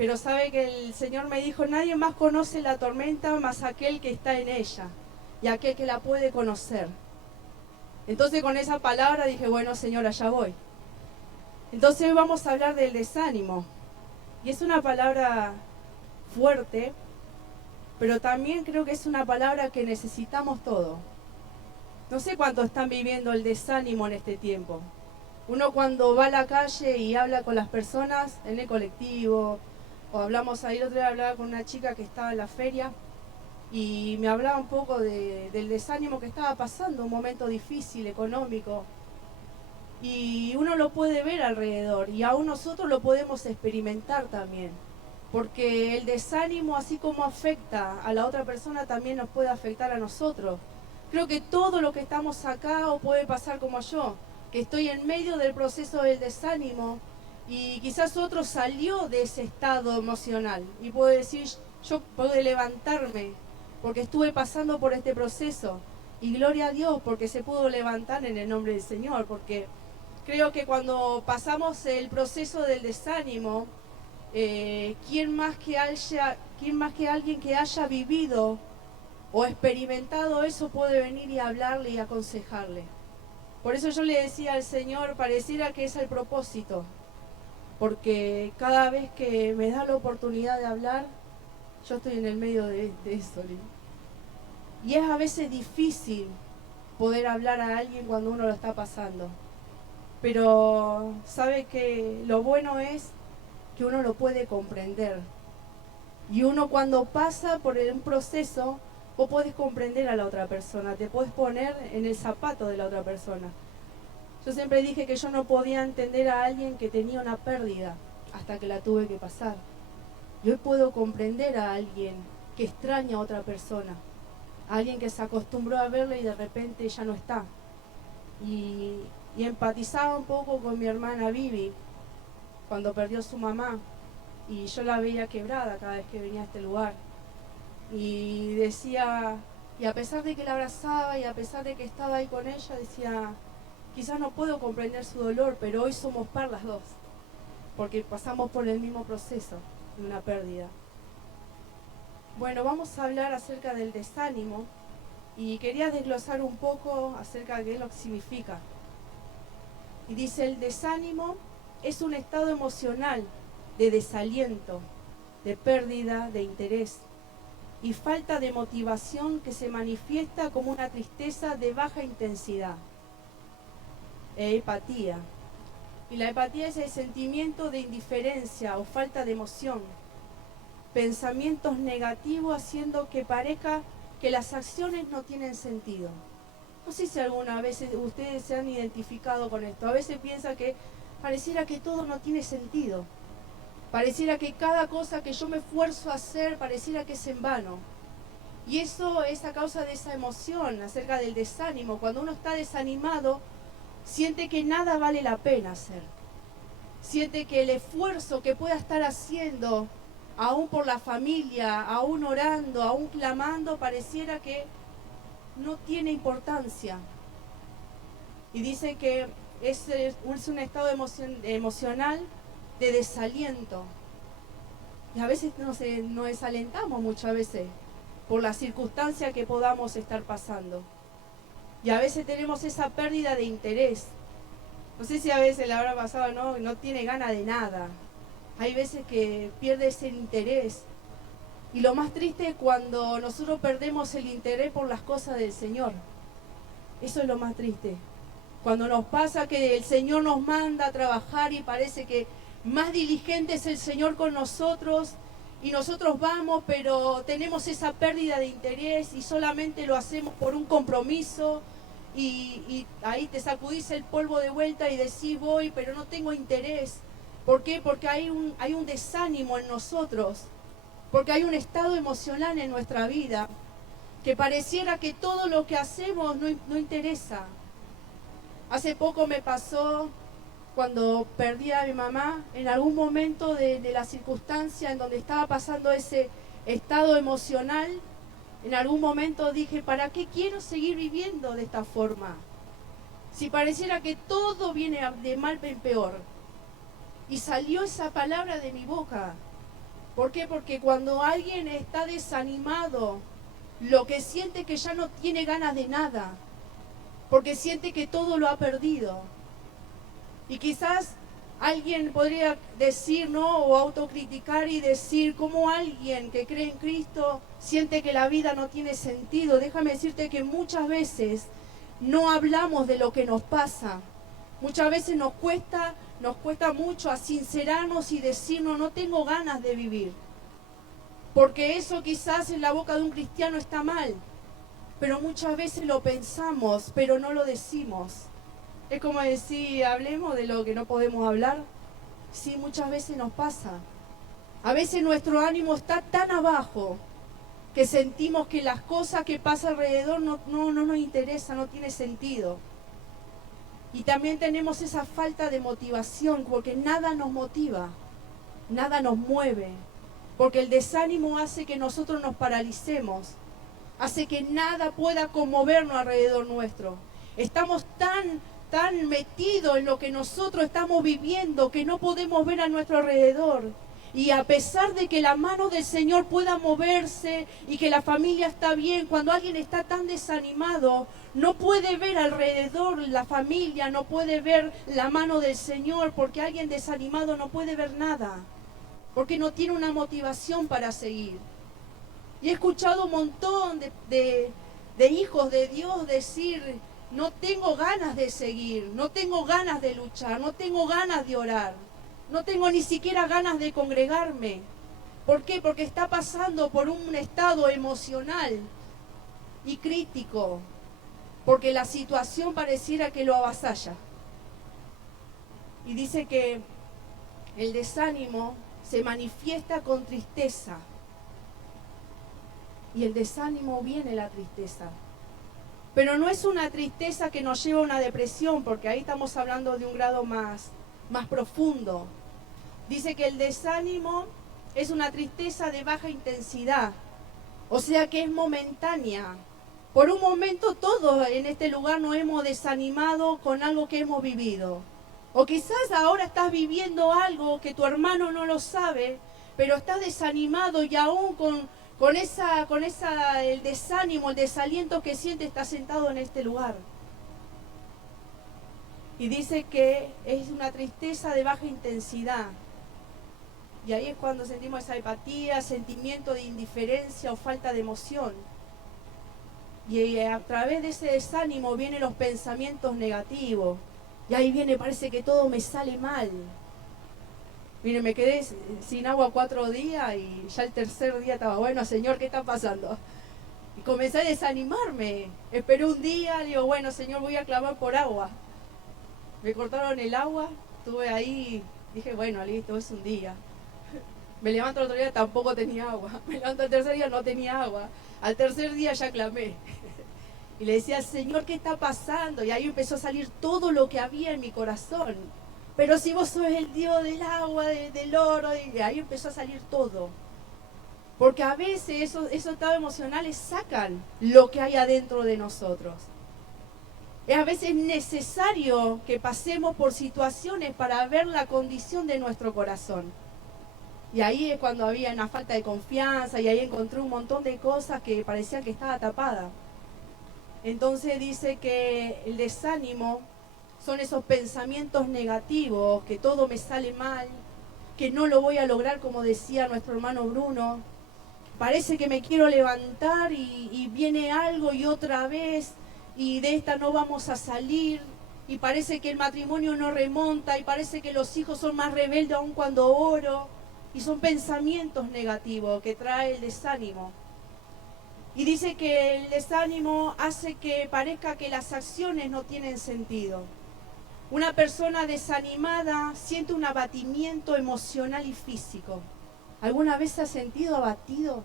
pero sabe que el Señor me dijo, nadie más conoce la tormenta más aquel que está en ella y aquel que la puede conocer. Entonces con esa palabra dije, bueno, Señor, allá voy. Entonces hoy vamos a hablar del desánimo. Y es una palabra fuerte, pero también creo que es una palabra que necesitamos todos. No sé cuántos están viviendo el desánimo en este tiempo. Uno cuando va a la calle y habla con las personas en el colectivo, o hablamos ahí, el otro día hablaba con una chica que estaba en la feria y me hablaba un poco del desánimo que estaba pasando, un momento difícil, económico. Y uno lo puede ver alrededor y aún nosotros lo podemos experimentar también. Porque el desánimo, así como afecta a la otra persona, también nos puede afectar a nosotros. Creo que todo lo que estamos acá o puede pasar como yo, que estoy en medio del proceso del desánimo y quizás otro salió de ese estado emocional y puedo decir, yo puedo levantarme porque estuve pasando por este proceso y gloria a Dios porque se pudo levantar en el nombre del Señor, porque creo que cuando pasamos el proceso del desánimo, ¿quién más que alguien que haya vivido o experimentado eso puede venir y hablarle y aconsejarle? Por eso yo le decía al Señor, pareciera que es el propósito, porque cada vez que me da la oportunidad de hablar, yo estoy en el medio de eso. Y es a veces difícil poder hablar a alguien cuando uno lo está pasando, pero sabe que lo bueno es que uno lo puede comprender. Y uno cuando pasa por un proceso, vos podés comprender a la otra persona, te podés poner en el zapato de la otra persona. Yo siempre dije que yo no podía entender a alguien que tenía una pérdida hasta que la tuve que pasar. Yo puedo comprender a alguien que extraña a otra persona, a alguien que se acostumbró a verle y de repente ya no está. Y empatizaba un poco con mi hermana Vivi cuando perdió su mamá y yo la veía quebrada cada vez que venía a este lugar. Y decía, y a pesar de que la abrazaba y a pesar de que estaba ahí con ella, decía, quizás no puedo comprender su dolor, pero hoy somos par las dos, porque pasamos por el mismo proceso de una pérdida. Bueno, vamos a hablar acerca del desánimo y quería desglosar un poco acerca de qué es lo que significa. Y dice, el desánimo es un estado emocional de desaliento, de pérdida de interés y falta de motivación que se manifiesta como una tristeza de baja intensidad. Empatía. Y la empatía es el sentimiento de indiferencia o falta de emoción. Pensamientos negativos haciendo que parezca que las acciones no tienen sentido. No sé si alguna vez ustedes se han identificado con esto. A veces piensa que pareciera que todo no tiene sentido. Pareciera que cada cosa que yo me esfuerzo a hacer, pareciera que es en vano. Y eso es a causa de esa emoción acerca del desánimo. Cuando uno está desanimado, siente que nada vale la pena hacer. Siente que el esfuerzo que pueda estar haciendo, aún por la familia, aún orando, aún clamando, pareciera que no tiene importancia. Y dice que es un estado emocional de desaliento. Y a veces nos desalentamos muchas veces por la circunstancia que podamos estar pasando. Y a veces tenemos esa pérdida de interés. No sé si a veces le habrá pasado, no tiene ganas de nada. Hay veces que pierde ese interés. Y lo más triste es cuando nosotros perdemos el interés por las cosas del Señor. Eso es lo más triste. Cuando nos pasa que el Señor nos manda a trabajar y parece que más diligente es el Señor con nosotros y nosotros vamos, pero tenemos esa pérdida de interés y solamente lo hacemos por un compromiso y ahí te sacudís el polvo de vuelta y decís voy, pero no tengo interés. ¿Por qué? Porque hay un desánimo en nosotros, porque hay un estado emocional en nuestra vida que pareciera que todo lo que hacemos no interesa. Hace poco me pasó cuando perdí a mi mamá, en algún momento de la circunstancia en donde estaba pasando ese estado emocional, en algún momento dije, ¿para qué quiero seguir viviendo de esta forma? Si pareciera que todo viene de mal en peor. Y salió esa palabra de mi boca. ¿Por qué? Porque cuando alguien está desanimado, lo que siente es que ya no tiene ganas de nada, porque siente que todo lo ha perdido. Y quizás alguien podría decir, ¿no? O autocriticar y decir, ¿cómo alguien que cree en Cristo siente que la vida no tiene sentido? Déjame decirte que muchas veces no hablamos de lo que nos pasa. Muchas veces nos cuesta mucho a sincerarnos y decirnos, no tengo ganas de vivir. Porque eso quizás en la boca de un cristiano está mal. Pero muchas veces lo pensamos, pero no lo decimos. Es como decir, hablemos de lo que no podemos hablar. Sí, muchas veces nos pasa. A veces nuestro ánimo está tan abajo que sentimos que las cosas que pasan alrededor no nos interesan, no tiene sentido. Y también tenemos esa falta de motivación, porque nada nos motiva, nada nos mueve. Porque el desánimo hace que nosotros nos paralicemos, hace que nada pueda conmovernos alrededor nuestro. Estamos tan metidos en lo que nosotros estamos viviendo que no podemos ver a nuestro alrededor. Y a pesar de que la mano del Señor pueda moverse y que la familia está bien, cuando alguien está tan desanimado, no puede ver alrededor la familia, no puede ver la mano del Señor, porque alguien desanimado no puede ver nada, porque no tiene una motivación para seguir. Y he escuchado un montón de hijos de Dios decir, no tengo ganas de seguir, no tengo ganas de luchar, no tengo ganas de orar. No tengo ni siquiera ganas de congregarme. ¿Por qué? Porque está pasando por un estado emocional y crítico. Porque la situación pareciera que lo avasalla. Y dice que el desánimo se manifiesta con tristeza. Y el desánimo viene la tristeza. Pero no es una tristeza que nos lleva a una depresión, porque ahí estamos hablando de un grado más profundo. Dice que el desánimo es una tristeza de baja intensidad, o sea que es momentánea. Por un momento todos en este lugar nos hemos desanimado con algo que hemos vivido. O quizás ahora estás viviendo algo que tu hermano no lo sabe, pero estás desanimado y aún con el desánimo, el desaliento que sientes, estás sentado en este lugar. Y dice que es una tristeza de baja intensidad. Y ahí es cuando sentimos esa apatía, sentimiento de indiferencia o falta de emoción. Y a través de ese desánimo vienen los pensamientos negativos. Y ahí parece que todo me sale mal. Mire, me quedé sin agua 4 días y ya el tercer día estaba, bueno, Señor, ¿qué está pasando? Y comencé a desanimarme. Esperé un día, digo, bueno, Señor, voy a clamar por agua. Me cortaron el agua, estuve ahí, dije, bueno, listo, es un día. Me levanto el otro día, tampoco tenía agua. Me levanto el tercer día, no tenía agua. Al tercer día ya clamé. Y le decía, Señor, ¿qué está pasando? Y ahí empezó a salir todo lo que había en mi corazón. Pero si vos sos el Dios del agua, del oro, y ahí empezó a salir todo. Porque a veces esos estados emocionales sacan lo que hay adentro de nosotros. Es a veces necesario que pasemos por situaciones para ver la condición de nuestro corazón. Y ahí es cuando había una falta de confianza y ahí encontré un montón de cosas que parecían que estaba tapada. Entonces dice que el desánimo son esos pensamientos negativos, que todo me sale mal, que no lo voy a lograr, como decía nuestro hermano Bruno. Parece que me quiero levantar y viene algo y otra vez, y de esta no vamos a salir, y parece que el matrimonio no remonta, y parece que los hijos son más rebeldes aún cuando oro. Y son pensamientos negativos que trae el desánimo. Y dice que el desánimo hace que parezca que las acciones no tienen sentido. Una persona desanimada siente un abatimiento emocional y físico. ¿Alguna vez se has sentido abatido?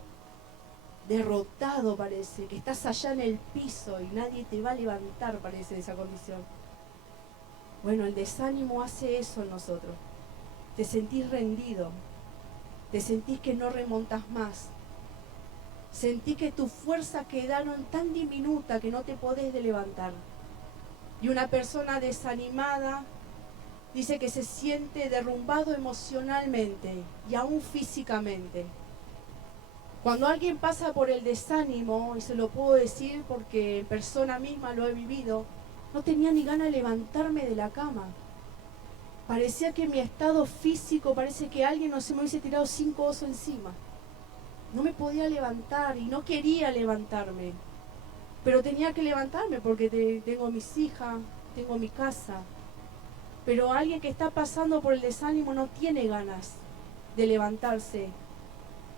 Derrotado parece, que estás allá en el piso y nadie te va a levantar, parece, de esa condición. Bueno, el desánimo hace eso en nosotros. Te sentís rendido. Te sentís que no remontas más. Sentís que tus fuerzas quedaron tan diminutas que no te podés levantar. Y una persona desanimada dice que se siente derrumbado emocionalmente y aún físicamente. Cuando alguien pasa por el desánimo, y se lo puedo decir porque en persona misma lo he vivido, no tenía ni ganas de levantarme de la cama. Parecía que mi estado físico, parece que alguien no se me hubiese tirado 5 osos encima. No me podía levantar y no quería levantarme. Pero tenía que levantarme porque tengo mis hijas, tengo mi casa. Pero alguien que está pasando por el desánimo no tiene ganas de levantarse.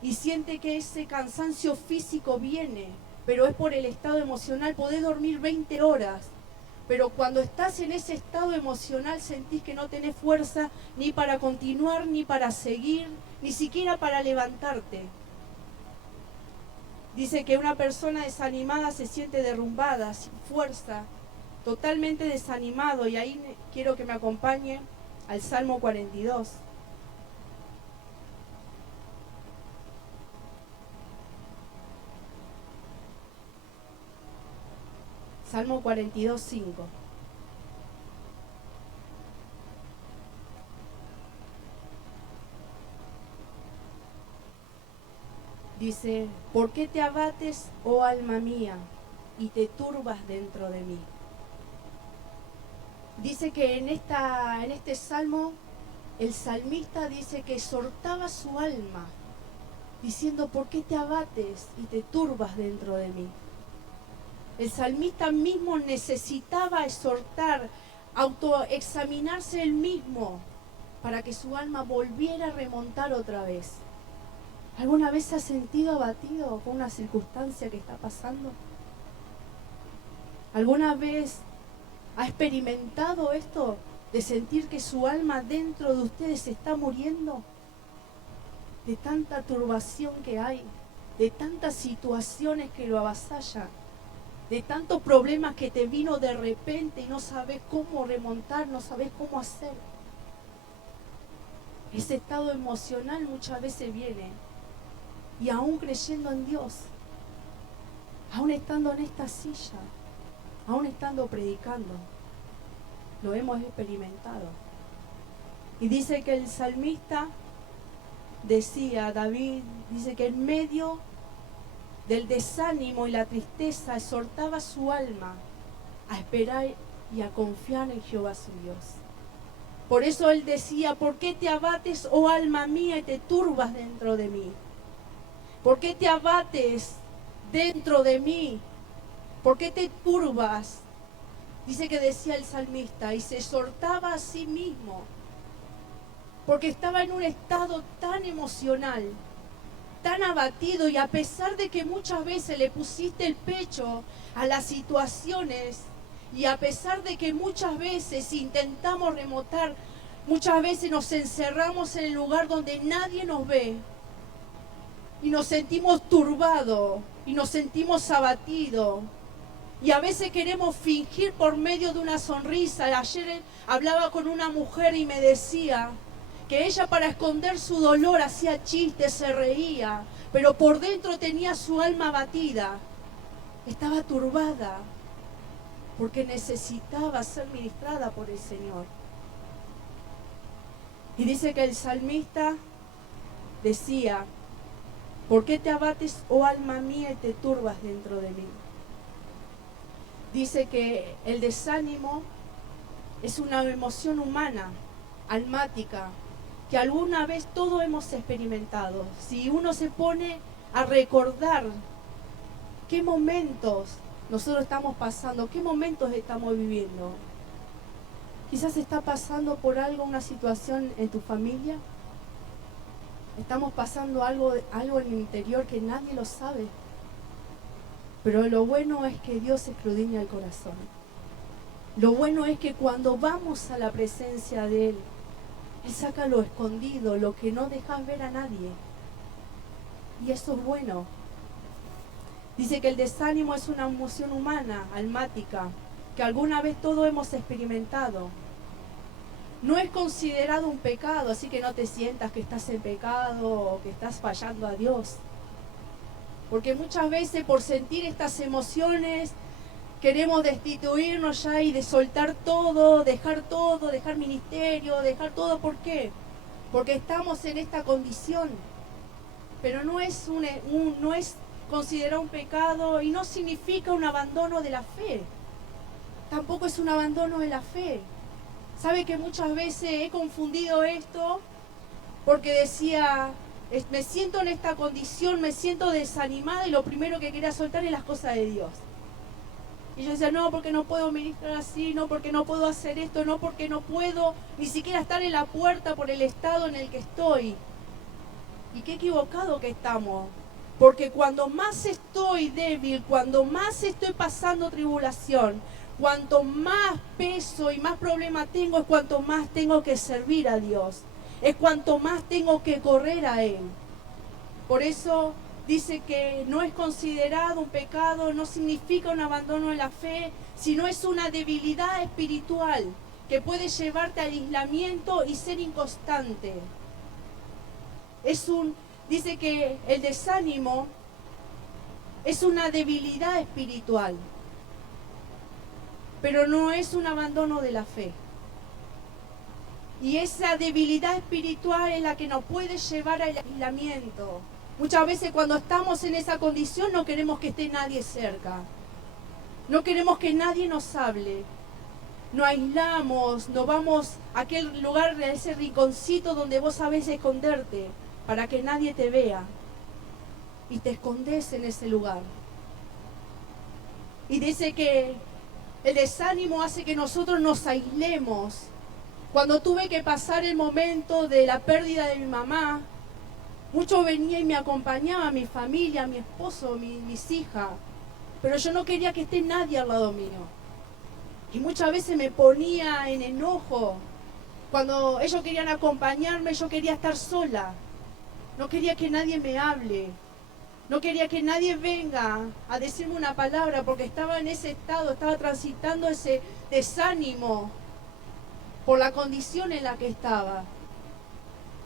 Y siente que ese cansancio físico viene, pero es por el estado emocional. Podés dormir 20 horas, pero cuando estás en ese estado emocional sentís que no tenés fuerza ni para continuar, ni para seguir, ni siquiera para levantarte. Dice que una persona desanimada se siente derrumbada, sin fuerza, totalmente desanimado. Y ahí quiero que me acompañe al Salmo 42. Salmo 42, 5. Dice, ¿por qué te abates, oh alma mía, y te turbas dentro de mí? Dice que en este salmo, el salmista dice que exhortaba su alma, diciendo, ¿por qué te abates y te turbas dentro de mí? El salmista mismo necesitaba exhortar, autoexaminarse él mismo, para que su alma volviera a remontar otra vez. ¿Alguna vez se ha sentido abatido con una circunstancia que está pasando? ¿Alguna vez ha experimentado esto de sentir que su alma dentro de ustedes se está muriendo? De tanta turbación que hay, de tantas situaciones que lo avasallan, de tantos problemas que te vino de repente y no sabes cómo remontar, no sabes cómo hacer. Ese estado emocional muchas veces viene. Y aún creyendo en Dios, aún estando en esta silla, aún estando predicando, lo hemos experimentado. Y dice que el salmista decía, David, dice que en medio del desánimo y la tristeza exhortaba su alma a esperar y a confiar en Jehová su Dios. Por eso él decía, ¿por qué te abates, oh alma mía, y te turbas dentro de mí? ¿Por qué te abates dentro de mí? ¿Por qué te turbas? Dice que decía el salmista, y se exhortaba a sí mismo, porque estaba en un estado tan emocional, tan abatido, y a pesar de que muchas veces le pusiste el pecho a las situaciones, y a pesar de que muchas veces intentamos remontar, muchas veces nos encerramos en el lugar donde nadie nos ve, y nos sentimos turbados, y nos sentimos abatidos, y a veces queremos fingir por medio de una sonrisa. Ayer hablaba con una mujer y me decía que ella, para esconder su dolor, hacía chistes, se reía, pero por dentro tenía su alma abatida, estaba turbada, porque necesitaba ser ministrada por el Señor. Y dice que el salmista decía, ¿por qué te abates, oh alma mía, y te turbas dentro de mí? Dice que el desánimo es una emoción humana, almática, que alguna vez todos hemos experimentado. Si uno se pone a recordar qué momentos nosotros estamos pasando, qué momentos estamos viviendo. Quizás está pasando por algo, una situación en tu familia. Estamos pasando algo en el interior que nadie lo sabe. Pero lo bueno es que Dios escudriña el corazón. Lo bueno es que cuando vamos a la presencia de Él, Él saca lo escondido, lo que no dejas ver a nadie. Y eso es bueno. Dice que el desánimo es una emoción humana, almática, que alguna vez todos hemos experimentado. No es considerado un pecado, así que no te sientas que estás en pecado o que estás fallando a Dios. Porque muchas veces por sentir estas emociones Queremos destituirnos ya y de soltar todo, dejar ministerio, dejar todo. ¿Por qué? Porque estamos en esta condición. Pero no es no es considerado un pecado y no significa un abandono de la fe. Tampoco es un abandono de la fe. Sabe que muchas veces he confundido esto porque decía, me siento en esta condición, me siento desanimada y lo primero que quería soltar es las cosas de Dios. Y yo decía, no, porque no puedo ministrar así, no, porque no puedo hacer esto, no, porque no puedo ni siquiera estar en la puerta por el estado en el que estoy. Y qué equivocado que estamos. Porque cuando más estoy débil, cuando más estoy pasando tribulación, cuanto más peso y más problema tengo, es cuanto más tengo que servir a Dios. Es cuanto más tengo que correr a Él. Por eso dice que no es considerado un pecado, no significa un abandono de la fe, sino es una debilidad espiritual que puede llevarte al aislamiento y ser inconstante. Dice que el desánimo es una debilidad espiritual, pero no es un abandono de la fe. Y esa debilidad espiritual es la que nos puede llevar al aislamiento. Muchas veces cuando estamos en esa condición no queremos que esté nadie cerca. No queremos que nadie nos hable. Nos aislamos, nos vamos a aquel lugar, a ese rinconcito donde vos sabés esconderte para que nadie te vea. Y te escondes en ese lugar. Y dice que el desánimo hace que nosotros nos aislemos. Cuando tuve que pasar el momento de la pérdida de mi mamá, mucho venía y me acompañaba, mi familia, mi esposo, mis hijas. Pero yo no quería que esté nadie al lado mío. Y muchas veces me ponía en enojo. Cuando ellos querían acompañarme, yo quería estar sola. No quería que nadie me hable. No quería que nadie venga a decirme una palabra porque estaba en ese estado, estaba transitando ese desánimo por la condición en la que estaba.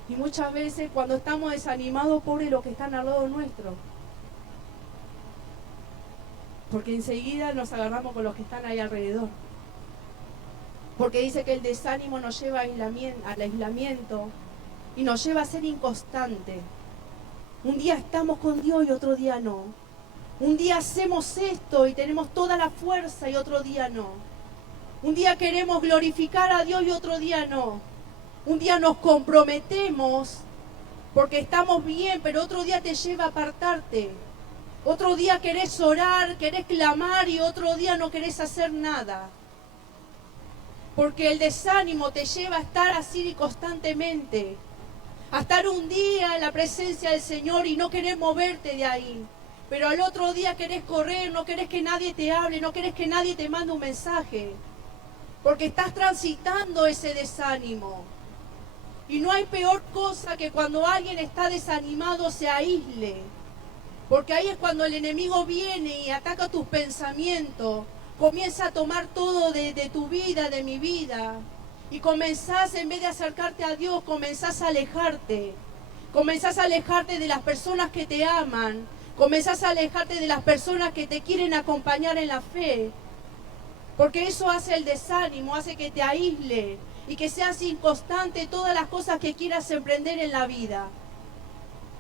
Y muchas veces cuando estamos desanimados, pobres los que están al lado nuestro. Porque enseguida nos agarramos con los que están ahí alrededor. Porque dice que el desánimo nos lleva al aislamiento y nos lleva a ser inconstante. Un día estamos con Dios y otro día no. Un día hacemos esto y tenemos toda la fuerza y otro día no. Un día queremos glorificar a Dios y otro día no. Un día nos comprometemos porque estamos bien, pero otro día te lleva a apartarte. Otro día querés orar, querés clamar y otro día no querés hacer nada. Porque el desánimo te lleva a estar así constantemente. A estar un día en la presencia del Señor y no querés moverte de ahí. Pero al otro día querés correr, no querés que nadie te hable, no querés que nadie te mande un mensaje. Porque estás transitando ese desánimo. Y no hay peor cosa que cuando alguien está desanimado se aísle. Porque ahí es cuando el enemigo viene y ataca tus pensamientos. Comienza a tomar todo de tu vida, de mi vida. Y comenzás, en vez de acercarte a Dios, comenzás a alejarte. Comenzás a alejarte de las personas que te aman. Comenzás a alejarte de las personas que te quieren acompañar en la fe. Porque eso hace el desánimo, hace que te aísle y que seas inconstante en todas las cosas que quieras emprender en la vida.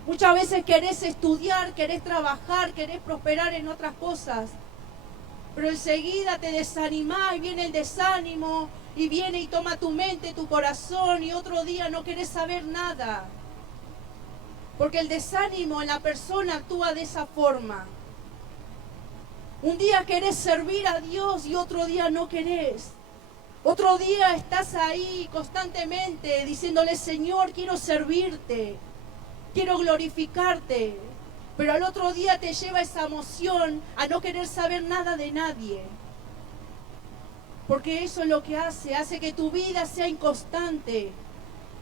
Muchas veces querés estudiar, querés trabajar, querés prosperar en otras cosas. Pero enseguida te desanimás y viene el desánimo y viene y toma tu mente, tu corazón y otro día no querés saber nada. Porque el desánimo en la persona actúa de esa forma. Un día querés servir a Dios y otro día no querés. Otro día estás ahí constantemente diciéndole, Señor, quiero servirte, quiero glorificarte. Pero al otro día te lleva esa emoción a no querer saber nada de nadie. Porque eso es lo que hace que tu vida sea inconstante.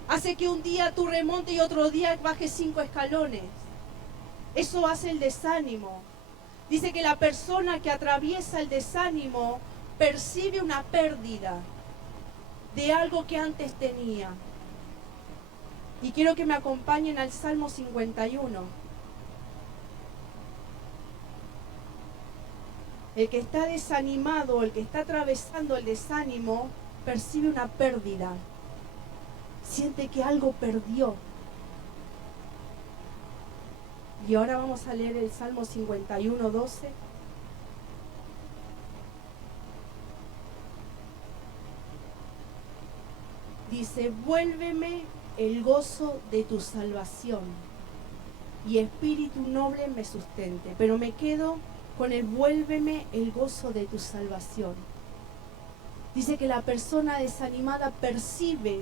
Hace que un día tú remontes y otro día bajes 5 escalones. Eso hace el desánimo. Dice que la persona que atraviesa el desánimo percibe una pérdida de algo que antes tenía. Y quiero que me acompañen al Salmo 51. El que está desanimado, el que está atravesando el desánimo, percibe una pérdida. Siente que algo perdió. Y ahora vamos a leer el Salmo 51, 12. Dice, vuélveme el gozo de tu salvación y espíritu noble me sustente. Pero me quedo con el vuélveme el gozo de tu salvación. Dice que la persona desanimada percibe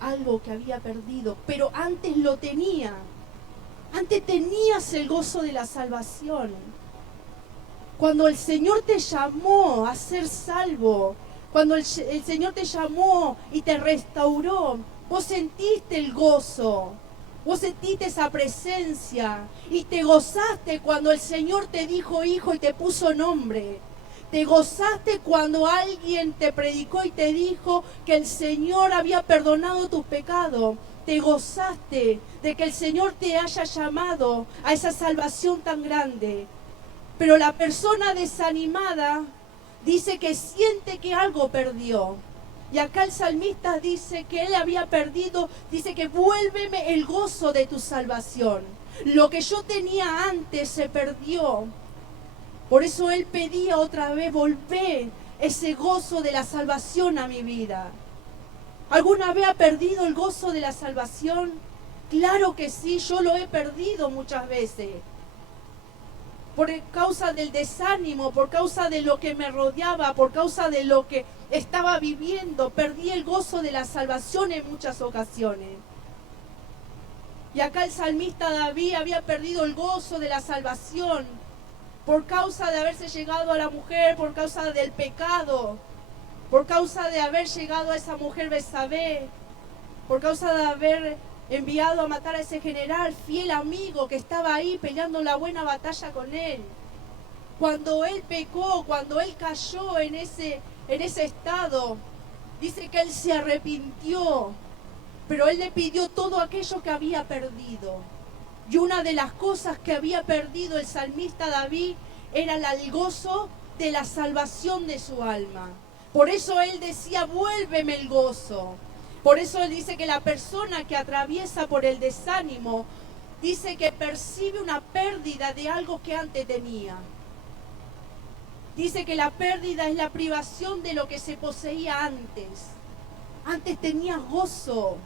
algo que había perdido, pero antes lo tenía. Antes tenías el gozo de la salvación. Cuando el Señor te llamó a ser salvo, cuando el Señor te llamó y te restauró, vos sentiste el gozo, vos sentiste esa presencia y te gozaste cuando el Señor te dijo hijo y te puso nombre. Te gozaste cuando alguien te predicó y te dijo que el Señor había perdonado tus pecados. Te gozaste de que el Señor te haya llamado a esa salvación tan grande. Pero la persona desanimada dice que siente que algo perdió. Y acá el salmista dice que él había perdido, dice que vuélveme el gozo de tu salvación. Lo que yo tenía antes se perdió. Por eso él pedía otra vez, volvé ese gozo de la salvación a mi vida. ¿Alguna vez ha perdido el gozo de la salvación? Claro que sí, yo lo he perdido muchas veces. Por causa del desánimo, por causa de lo que me rodeaba, por causa de lo que estaba viviendo, perdí el gozo de la salvación en muchas ocasiones. Y acá el salmista David había perdido el gozo de la salvación por causa de haberse llegado a la mujer, por causa del pecado, por causa de haber llegado a esa mujer Betsabé, por causa de haber enviado a matar a ese general, fiel amigo que estaba ahí peleando la buena batalla con él. Cuando él pecó, cuando él cayó en ese estado, dice que él se arrepintió, pero él le pidió todo aquello que había perdido. Y una de las cosas que había perdido el salmista David era el gozo de la salvación de su alma. Por eso él decía, vuélveme el gozo. Por eso él dice que la persona que atraviesa por el desánimo, dice que percibe una pérdida de algo que antes tenía. Dice que la pérdida es la privación de lo que se poseía antes. Antes tenías gozo.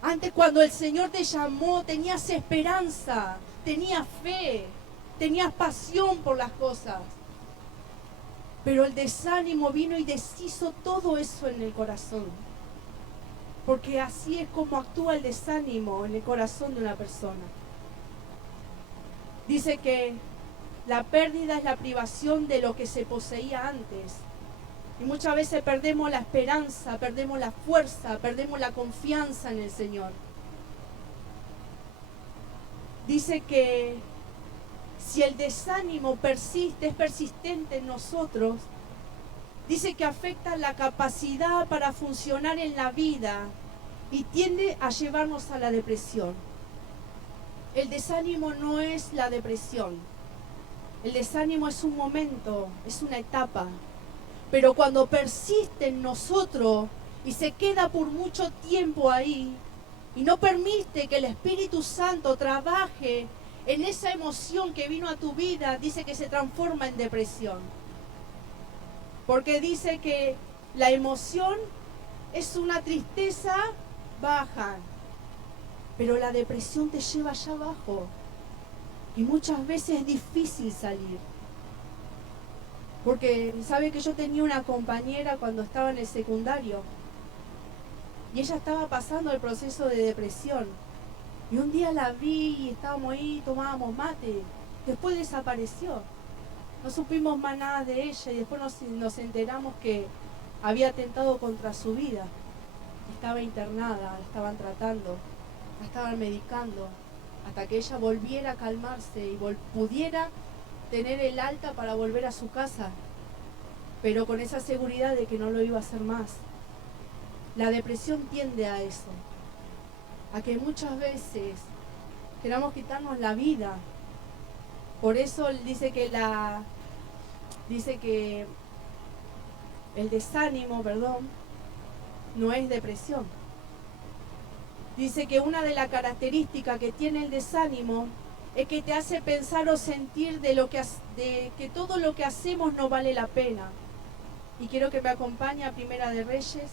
Antes cuando el Señor te llamó tenías esperanza, tenías fe, tenías pasión por las cosas. Pero el desánimo vino y deshizo todo eso en el corazón. Porque así es como actúa el desánimo en el corazón de una persona. Dice que la pérdida es la privación de lo que se poseía antes. Y muchas veces perdemos la esperanza, perdemos la fuerza, perdemos la confianza en el Señor. Dice que si el desánimo persiste, es persistente en nosotros, dice que afecta la capacidad para funcionar en la vida y tiende a llevarnos a la depresión. El desánimo no es la depresión. El desánimo es un momento, es una etapa. Pero cuando persiste en nosotros y se queda por mucho tiempo ahí y no permite que el Espíritu Santo trabaje en esa emoción que vino a tu vida, dice que se transforma en depresión. Porque dice que la emoción es una tristeza baja, pero la depresión te lleva allá abajo y muchas veces es difícil salir. Porque sabe que yo tenía una compañera cuando estaba en el secundario y ella estaba pasando el proceso de depresión. Y un día la vi y estábamos ahí, tomábamos mate. Después desapareció. No supimos más nada de ella y después nos enteramos que había atentado contra su vida. Estaba internada, la estaban tratando, la estaban medicando, hasta que ella volviera a calmarse y pudiera tener el alta para volver a su casa, pero con esa seguridad de que no lo iba a hacer más. La depresión tiende a eso, a que muchas veces queramos quitarnos la vida. Por eso él dice que Dice que el desánimo, no es depresión. Dice que una de las características que tiene el desánimo es que te hace pensar o sentir de que todo lo que hacemos no vale la pena. Y quiero que me acompañe a Primera de Reyes.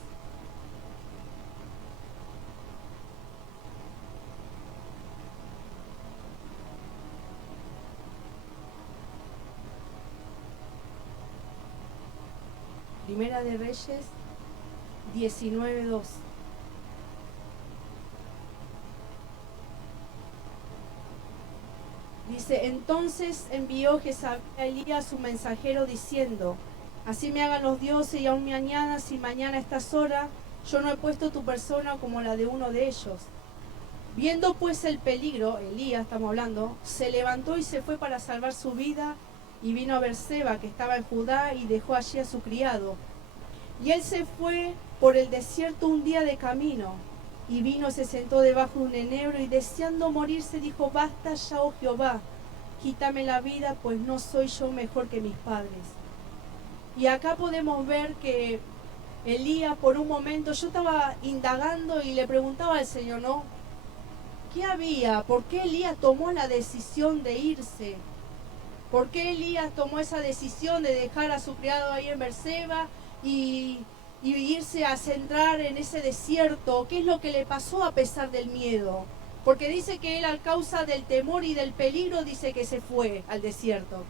Primera de Reyes 19:2. Dice, entonces envió Jezabel a Elías su mensajero diciendo, así me hagan los dioses y aún me añadan si mañana a estas horas yo no he puesto tu persona como la de uno de ellos. Viendo pues el peligro, Elías estamos hablando, se levantó y se fue para salvar su vida y vino a Berseba que estaba en Judá y dejó allí a su criado. Y él se fue por el desierto un día de camino y vino, se sentó debajo de un enebro y deseando morirse dijo, basta ya, oh Jehová, quítame la vida, pues no soy yo mejor que mis padres. Y acá podemos ver que Elías por un momento, yo estaba indagando y le preguntaba al Señor, ¿no? ¿Qué había? ¿Por qué Elías tomó la decisión de irse? ¿Por qué Elías tomó esa decisión de dejar a su criado ahí en Berseba y irse a centrar en ese desierto? ¿Qué es lo que le pasó a pesar del miedo? Porque dice que él, a causa del temor y del peligro, dice que se fue al desierto.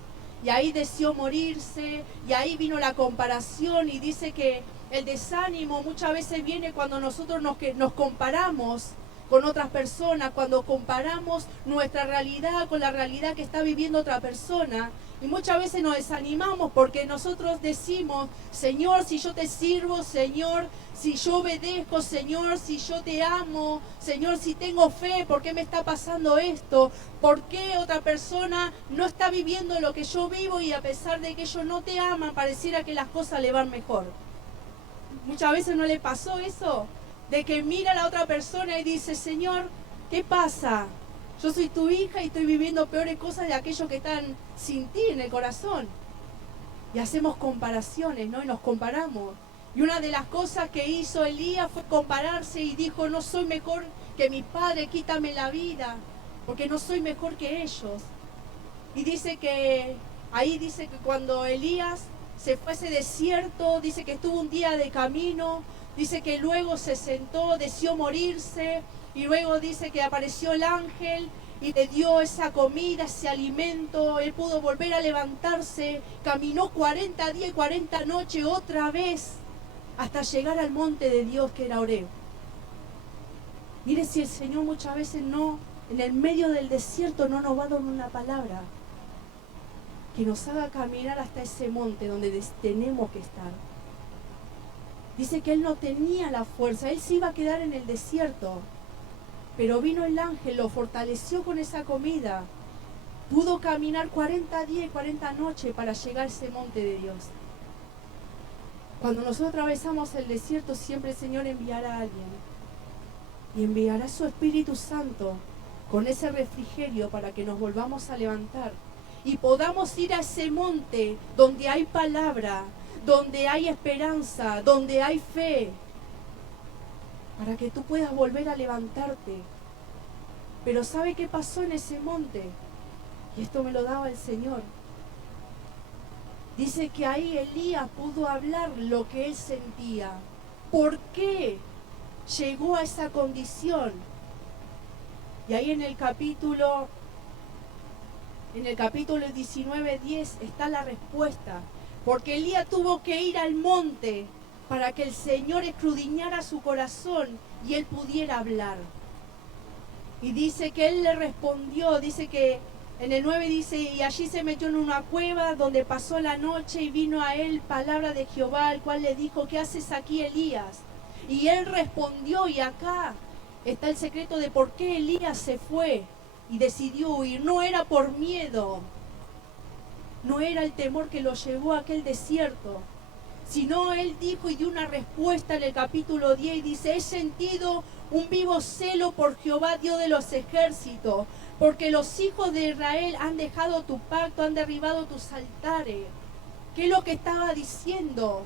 Y ahí deseó morirse, y ahí vino la comparación, y dice que el desánimo muchas veces viene cuando nosotros nos comparamos con otras personas, cuando comparamos nuestra realidad con la realidad que está viviendo otra persona. Y muchas veces nos desanimamos porque nosotros decimos, Señor, si yo te sirvo, Señor, si yo obedezco, Señor, si yo te amo, Señor, si tengo fe, ¿por qué me está pasando esto? ¿Por qué otra persona no está viviendo lo que yo vivo y a pesar de que ellos no te aman, pareciera que las cosas le van mejor? Muchas veces no le pasó eso, de que mira a la otra persona y dice, Señor, ¿qué pasa? Yo soy tu hija y estoy viviendo peores cosas de aquellos que están sin ti en el corazón. Y hacemos comparaciones, ¿no? Y nos comparamos. Y una de las cosas que hizo Elías fue compararse y dijo, no soy mejor que mi padre, quítame la vida, porque no soy mejor que ellos. Y dice que, ahí dice que cuando Elías se fue a ese desierto, dice que estuvo un día de camino, dice que luego se sentó, deseó morirse, y luego dice que apareció el ángel y le dio esa comida, ese alimento. Él pudo volver a levantarse, caminó 40 días y 40 noches otra vez hasta llegar al monte de Dios que era Horeb. Mire si el Señor muchas veces no, en el medio del desierto no nos va a dar una palabra que nos haga caminar hasta ese monte donde tenemos que estar. Dice que él no tenía la fuerza, él se iba a quedar en el desierto. Pero vino el ángel, lo fortaleció con esa comida. Pudo caminar 40 días y 40 noches para llegar a ese monte de Dios. Cuando nosotros atravesamos el desierto, siempre el Señor enviará a alguien. Y enviará su Espíritu Santo con ese refrigerio para que nos volvamos a levantar. Y podamos ir a ese monte donde hay palabra, donde hay esperanza, donde hay fe, para que tú puedas volver a levantarte. Pero ¿sabe qué pasó en ese monte? Y esto me lo daba el Señor. Dice que ahí Elías pudo hablar lo que él sentía. ¿Por qué llegó a esa condición? Y ahí en el capítulo 19:10 está la respuesta. Porque Elías tuvo que ir al monte para que el Señor escudriñara su corazón y él pudiera hablar. Y dice que él le respondió, dice que en el 9 dice, y allí se metió en una cueva donde pasó la noche y vino a él palabra de Jehová, al cual le dijo, ¿qué haces aquí, Elías? Y él respondió, y acá está el secreto de por qué Elías se fue y decidió huir. No era por miedo, no era el temor que lo llevó a aquel desierto, sino él dijo y dio una respuesta en el capítulo 10 y dice, he sentido un vivo celo por Jehová, Dios de los ejércitos, porque los hijos de Israel han dejado tu pacto, han derribado tus altares. ¿Qué es lo que estaba diciendo?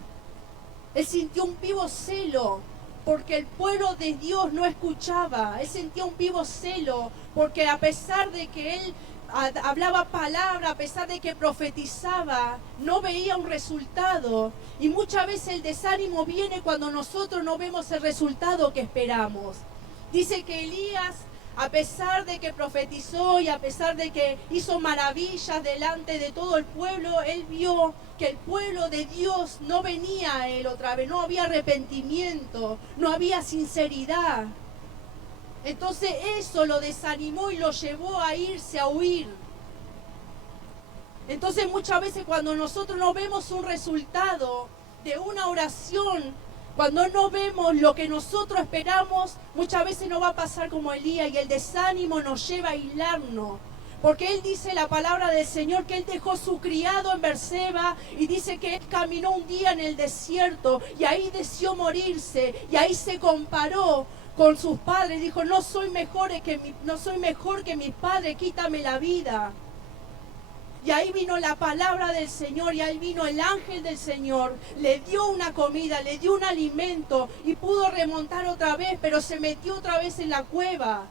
Él sintió un vivo celo porque el pueblo de Dios no escuchaba. Él sentía un vivo celo porque a pesar de que él hablaba palabra, a pesar de que profetizaba, no veía un resultado. Y muchas veces el desánimo viene cuando nosotros no vemos el resultado que esperamos. Dice que Elías, a pesar de que profetizó y a pesar de que hizo maravillas delante de todo el pueblo, él vio que el pueblo de Dios no venía a él otra vez, no había arrepentimiento, no había sinceridad. Entonces eso lo desanimó y lo llevó a irse, a huir. Entonces muchas veces cuando nosotros no vemos un resultado de una oración, cuando no vemos lo que nosotros esperamos, muchas veces nos va a pasar como Elías y el desánimo nos lleva a aislarnos. Porque él dice la palabra del Señor que él dejó su criado en Berseba y dice que él caminó un día en el desierto y ahí deseó morirse y ahí se comparó con sus padres. Dijo, no soy mejor que mis padres, quítame la vida. Y ahí vino la palabra del Señor y ahí vino el ángel del Señor. Le dio una comida, le dio un alimento y pudo remontar otra vez, pero se metió otra vez en la cueva.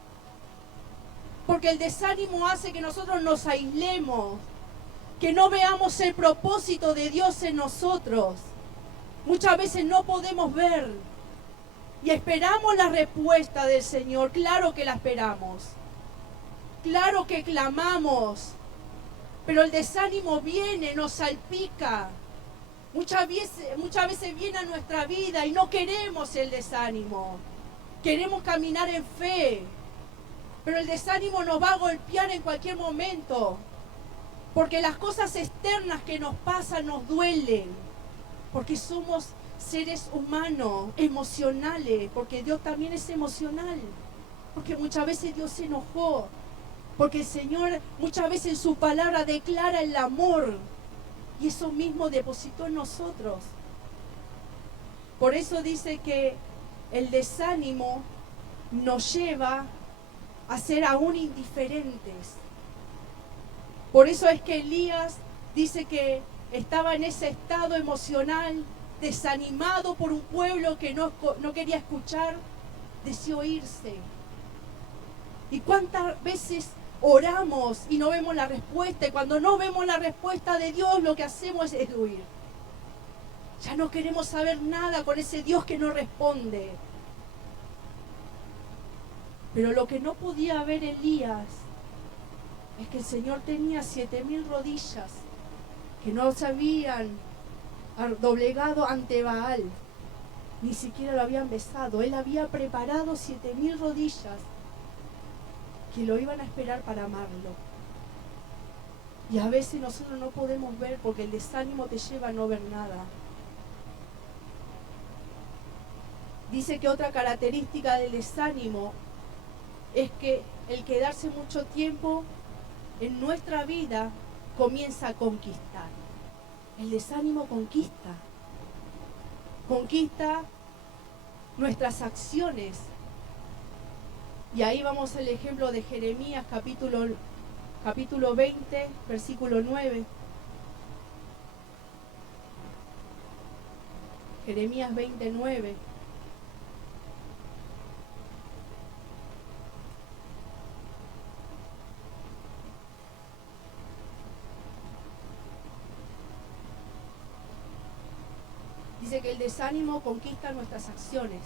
Porque el desánimo hace que nosotros nos aislemos, que no veamos el propósito de Dios en nosotros. Muchas veces no podemos ver y esperamos la respuesta del Señor. Claro que la esperamos, claro que clamamos, pero el desánimo viene, nos salpica. Muchas veces viene a nuestra vida y no queremos el desánimo. Queremos caminar en fe, pero el desánimo nos va a golpear en cualquier momento. Porque las cosas externas que nos pasan nos duelen. Porque somos seres humanos, emocionales. Porque Dios también es emocional. Porque muchas veces Dios se enojó. Porque el Señor muchas veces en su palabra declara el amor. Y eso mismo depositó en nosotros. Por eso dice que el desánimo nos lleva a ser aún indiferentes. Por eso es que Elías dice que estaba en ese estado emocional, desanimado por un pueblo que no quería escuchar, deseó irse. ¿Y cuántas veces oramos y no vemos la respuesta? Y cuando no vemos la respuesta de Dios, lo que hacemos es huir. Ya no queremos saber nada con ese Dios que no responde. Pero lo que no podía ver Elías es que el Señor tenía 7,000 rodillas que no se habían doblegado ante Baal, ni siquiera lo habían besado. Él había preparado 7,000 rodillas que lo iban a esperar para amarlo. Y a veces nosotros no podemos ver porque el desánimo te lleva a no ver nada. Dice que otra característica del desánimo es que el quedarse mucho tiempo en nuestra vida comienza a conquistar. El desánimo conquista nuestras acciones. Y ahí vamos al ejemplo de Jeremías capítulo 20, versículo 9. Jeremías 29. Dice que el desánimo conquista nuestras acciones.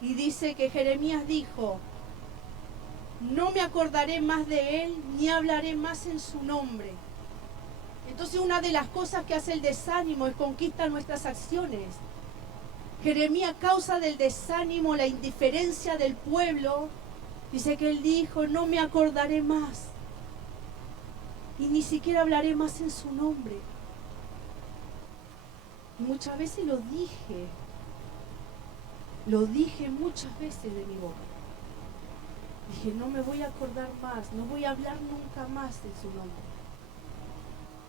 Y dice que Jeremías dijo, no me acordaré más de él, ni hablaré más en su nombre. Entonces una de las cosas que hace el desánimo es conquistar nuestras acciones. Jeremías, a causa del desánimo, la indiferencia del pueblo, dice que él dijo, no me acordaré más. Y ni siquiera hablaré más en su nombre. Y muchas veces lo dije muchas veces de mi boca. Dije, no me voy a acordar más, no voy a hablar nunca más en su nombre.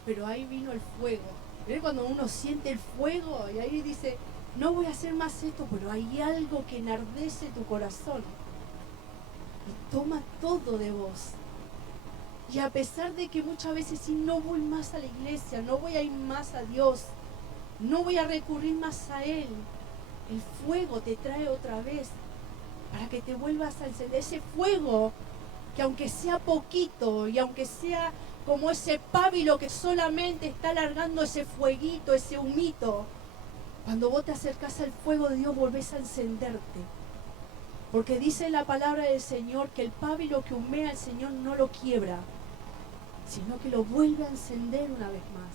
Pero ahí vino el fuego. ¿Ves cuando uno siente el fuego? Y ahí dice, no voy a hacer más esto, pero hay algo que enardece tu corazón. Y toma todo de vos. Y a pesar de que muchas veces sí, no voy más a la iglesia, no voy a ir más a Dios, no voy a recurrir más a Él, el fuego te trae otra vez para que te vuelvas a encender. Ese fuego que aunque sea poquito y aunque sea como ese pábilo que solamente está alargando ese fueguito, ese humito, cuando vos te acercás al fuego de Dios volvés a encenderte. Porque dice la palabra del Señor que el pábilo que humea el Señor no lo quiebra, sino que lo vuelve a encender una vez más.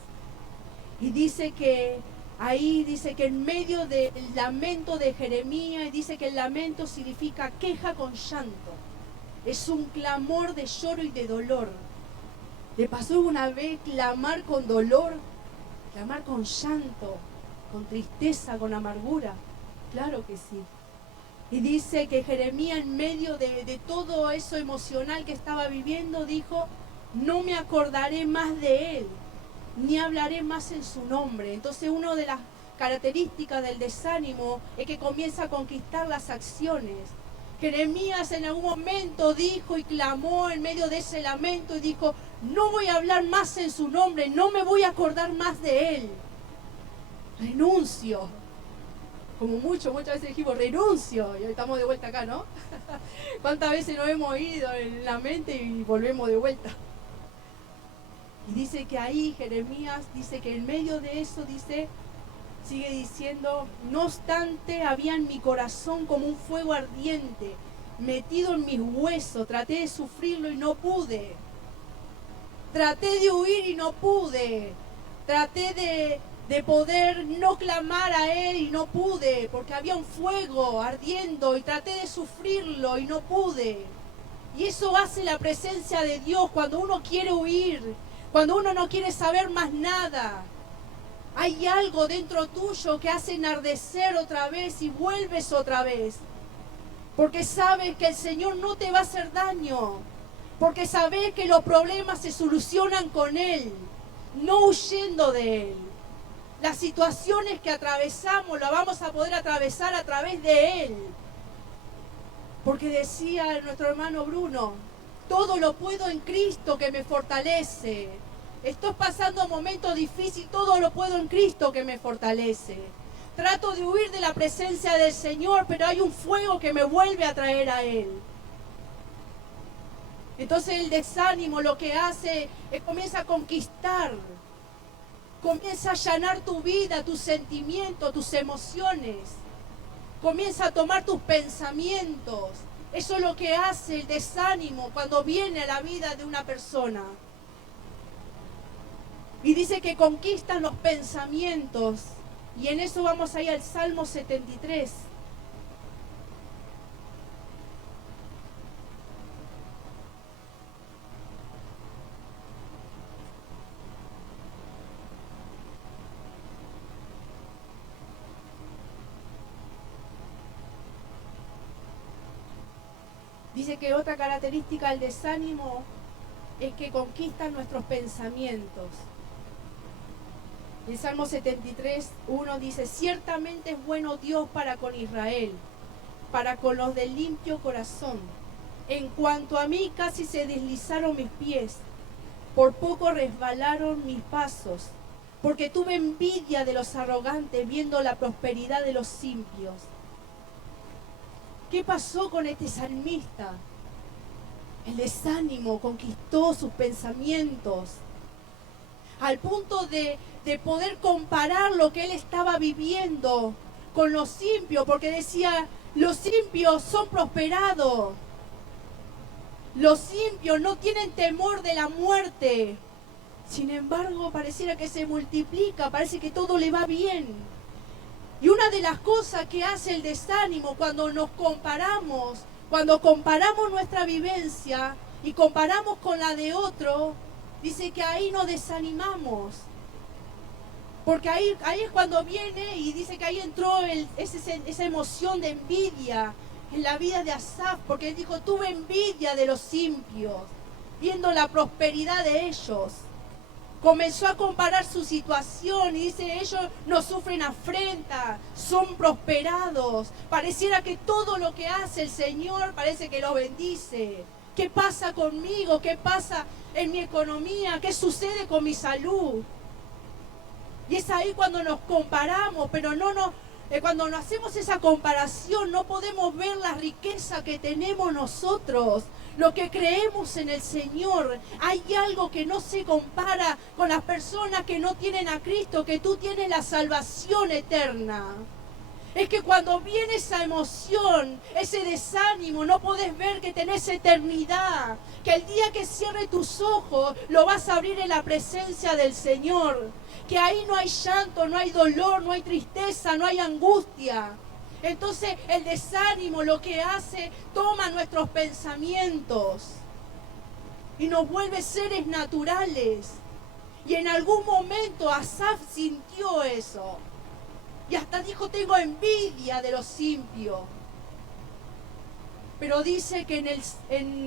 Y dice que ahí dice que en medio del lamento de Jeremías, dice que el lamento significa queja con llanto. Es un clamor de lloro y de dolor. ¿Te pasó una vez clamar con dolor? Clamar con llanto, con tristeza, con amargura. Claro que sí. Y dice que Jeremías en medio de todo eso emocional que estaba viviendo dijo: no me acordaré más de él, ni hablaré más en su nombre. Entonces una de las características del desánimo es que comienza a conquistar las acciones. Jeremías en algún momento dijo y clamó en medio de ese lamento y dijo: no voy a hablar más en su nombre, no me voy a acordar más de él. Renuncio. Como muchas veces dijimos renuncio y hoy estamos de vuelta acá, ¿no? ¿Cuántas veces nos hemos ido en la mente y volvemos de vuelta? Y dice que ahí Jeremías dice que en medio de eso sigue diciendo: no obstante había en mi corazón como un fuego ardiente metido en mis huesos, traté de sufrirlo y no pude, traté de huir y no pude, traté de poder no clamar a Él y no pude, porque había un fuego ardiendo y traté de sufrirlo y no pude. Y eso hace la presencia de Dios cuando uno quiere huir, cuando uno no quiere saber más nada. Hay algo dentro tuyo que hace enardecer otra vez y vuelves otra vez. Porque sabes que el Señor no te va a hacer daño. Porque sabes que los problemas se solucionan con Él, no huyendo de Él. Las situaciones que atravesamos las vamos a poder atravesar a través de Él. Porque decía nuestro hermano Bruno: todo lo puedo en Cristo que me fortalece. Estoy pasando momentos difíciles, todo lo puedo en Cristo que me fortalece. Trato de huir de la presencia del Señor, pero hay un fuego que me vuelve a traer a Él. Entonces el desánimo lo que hace es comienza a conquistar, comienza a allanar tu vida, tus sentimientos, tus emociones. Comienza a tomar tus pensamientos. Eso es lo que hace el desánimo cuando viene a la vida de una persona. Y dice que conquistan los pensamientos. Y en eso vamos a ir al Salmo 73. Dice que otra característica del desánimo es que conquistan nuestros pensamientos. El Salmo 73, 1 dice: ciertamente es bueno Dios para con Israel, para con los de limpio corazón. En cuanto a mí, casi se deslizaron mis pies, por poco resbalaron mis pasos, porque tuve envidia de los arrogantes, viendo la prosperidad de los impios. ¿Qué pasó con este salmista? El desánimo conquistó sus pensamientos, al punto de poder comparar lo que él estaba viviendo con los impios, porque decía: los impios son prosperados, los impios no tienen temor de la muerte. Sin embargo, pareciera que se multiplica, parece que todo le va bien. Y una de las cosas que hace el desánimo cuando nos comparamos, cuando comparamos nuestra vivencia y comparamos con la de otro, dice que ahí nos desanimamos. Porque ahí es cuando viene y dice que ahí entró esa emoción de envidia en la vida de Asaf, porque él dijo: tuve envidia de los impios, viendo la prosperidad de ellos. Comenzó a comparar su situación y dice: ellos no sufren afrenta, son prosperados. Pareciera que todo lo que hace el Señor parece que los bendice, ¿Qué pasa conmigo? ¿Qué pasa en mi economía? ¿Qué sucede con mi salud? Y es ahí cuando nos comparamos, pero cuando nos hacemos esa comparación no podemos ver la riqueza que tenemos nosotros, lo que creemos en el Señor. Hay algo que no se compara con las personas que no tienen a Cristo, que tú tienes la salvación eterna. Es que cuando viene esa emoción, ese desánimo, no podés ver que tenés eternidad, que el día que cierre tus ojos lo vas a abrir en la presencia del Señor, que ahí no hay llanto, no hay dolor, no hay tristeza, no hay angustia. Entonces el desánimo lo que hace, toma nuestros pensamientos y nos vuelve seres naturales. Y en algún momento Asaf sintió eso. Y hasta dijo, tengo envidia de los impios. Pero dice que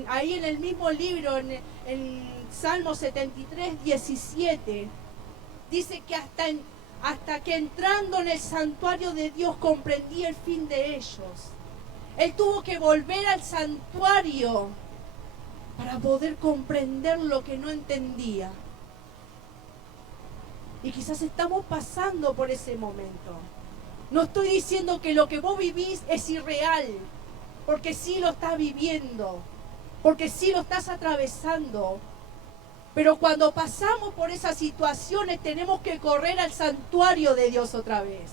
ahí en el mismo libro, en Salmo 73, 17, dice que hasta que entrando en el santuario de Dios comprendí el fin de ellos. Él tuvo que volver al santuario para poder comprender lo que no entendía. Y quizás estamos pasando por ese momento. No estoy diciendo que lo que vos vivís es irreal, porque sí lo estás viviendo, porque sí lo estás atravesando. Pero cuando pasamos por esas situaciones tenemos que correr al santuario de Dios otra vez.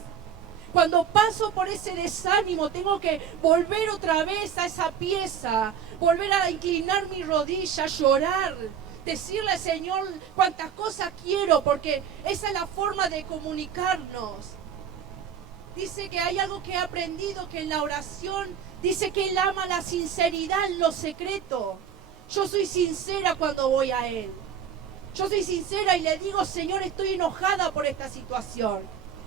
Cuando paso por ese desánimo tengo que volver otra vez a esa pieza, volver a inclinar mi rodilla, llorar, decirle al Señor cuántas cosas quiero, porque esa es la forma de comunicarnos. Dice que hay algo que he aprendido, que en la oración dice que Él ama la sinceridad en lo secreto. Yo soy sincera cuando voy a Él. Yo soy sincera y le digo, Señor, estoy enojada por esta situación.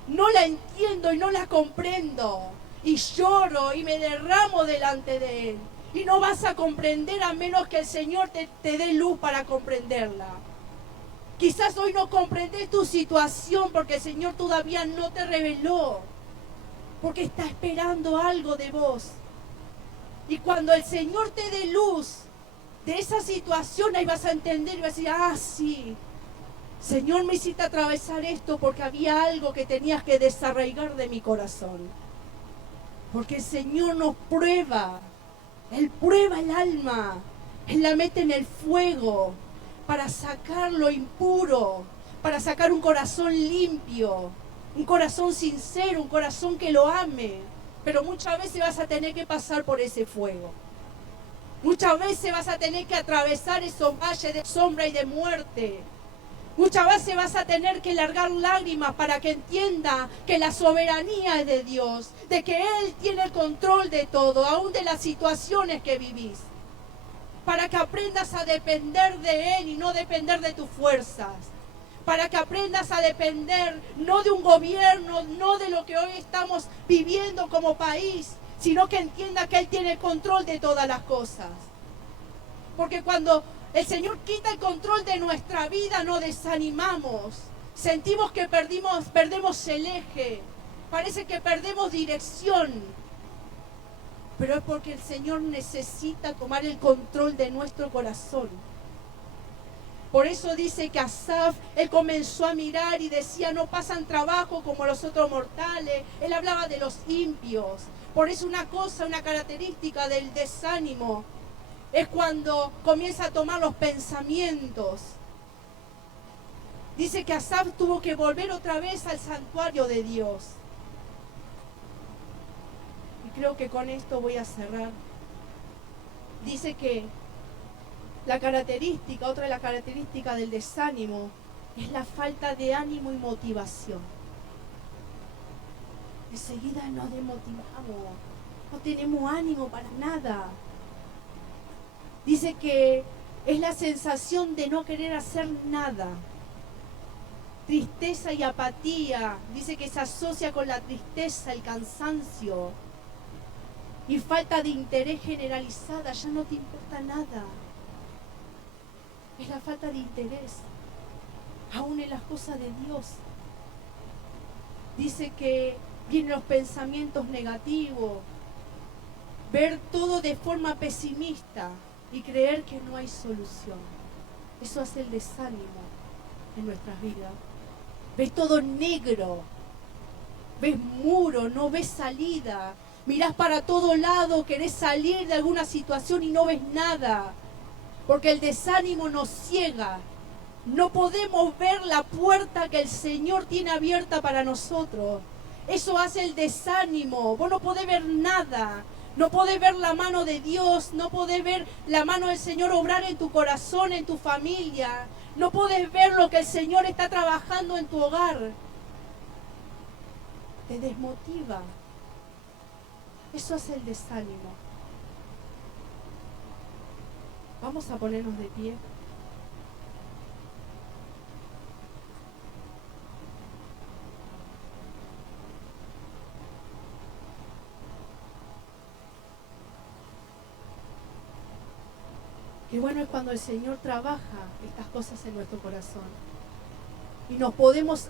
No la entiendo y no la comprendo. Y lloro y me derramo delante de Él. Y no vas a comprender a menos que el Señor te dé luz para comprenderla. Quizás hoy no comprendes tu situación porque el Señor todavía no te reveló. Porque está esperando algo de vos. Y cuando el Señor te dé luz de esa situación, ahí vas a entender y vas a decir, ah, sí, Señor, me hiciste atravesar esto porque había algo que tenías que desarraigar de mi corazón. Porque el Señor nos prueba. Él prueba el alma, Él la mete en el fuego para sacar lo impuro, para sacar un corazón limpio, un corazón sincero, un corazón que lo ame. Pero muchas veces vas a tener que pasar por ese fuego. Muchas veces vas a tener que atravesar esos valles de sombra y de muerte. Muchas veces vas a tener que largar lágrimas para que entienda que la soberanía es de Dios, de que Él tiene el control de todo, aún de las situaciones que vivís. Para que aprendas a depender de Él y no depender de tus fuerzas. Para que aprendas a depender no de un gobierno, no de lo que hoy estamos viviendo como país, sino que entienda que Él tiene el control de todas las cosas. Porque cuando el Señor quita el control de nuestra vida, nos desanimamos. Sentimos que perdemos el eje. Parece que perdemos dirección. Pero es porque el Señor necesita tomar el control de nuestro corazón. Por eso dice que Asaf, él comenzó a mirar y decía, no pasan trabajo como los otros mortales. Él hablaba de los impios. Por eso una característica del desánimo, es cuando comienza a tomar los pensamientos. Dice que Asaf tuvo que volver otra vez al santuario de Dios. Y creo que con esto voy a cerrar. Dice que otra de las características del desánimo es la falta de ánimo y motivación. Enseguida nos desmotivamos, no tenemos ánimo para nada. Dice que es la sensación de no querer hacer nada. Tristeza y apatía. Dice que se asocia con la tristeza, el cansancio. Y falta de interés generalizada. Ya no te importa nada. Es la falta de interés. Aún en las cosas de Dios. Dice que vienen los pensamientos negativos. Ver todo de forma pesimista. y creer que no hay solución. Eso hace el desánimo en nuestras vidas. Ves todo negro, ves muro, no ves salida. Mirás para todo lado, querés salir de alguna situación y no ves nada. Porque el desánimo nos ciega. No podemos ver la puerta que el Señor tiene abierta para nosotros. Eso hace el desánimo. Vos no podés ver nada. No podés ver la mano de Dios. No podés ver la mano del Señor obrar en tu corazón, en tu familia. No podés ver lo que el Señor está trabajando en tu hogar. Te desmotiva. Eso hace el desánimo. Vamos a ponernos de pie. Qué bueno es cuando el Señor trabaja estas cosas en nuestro corazón. Y nos podemos